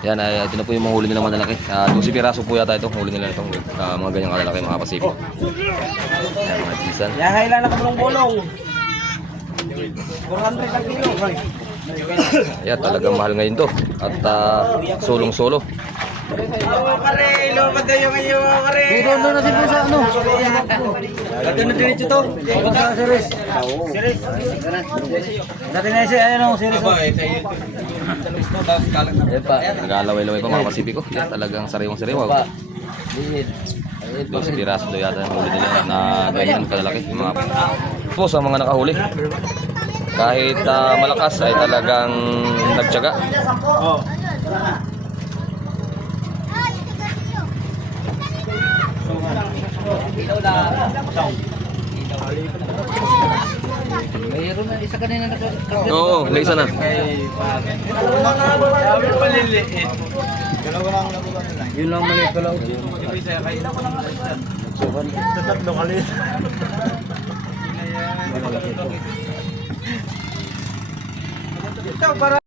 Yan, ay ito na po yung mga huli nila malalaki. 12 piraso po yata itong huli nila itong mga ganyang kalalaki, mga Pacific. Yan, mga tisan. Yan, kailan na bulong-bulong. 400 ang kilo. Ayan, talagang mahal ngayon to. At sulong-solo. Pare, lupad na yung ngayon, pare. Doon na siyempre sa ano. Doon na diretso to. Sa series. Series. Dati na siya, ayan o, series. Ayan pa, nag-alaway-laway pa mga Pasipiko. Yan, talagang sariwang-sariwa. 12 piraso daw yata yung huli nila na ganyan kalalaki. Yung mga po sa mga nakahuli. Kahit malakas ay talagang nagtiyaga. Oo. Mayroon na isa kanina nakakaganda. Oo, may isa na. Yun lang maliit ko lang. Tatlo kalit. Ito para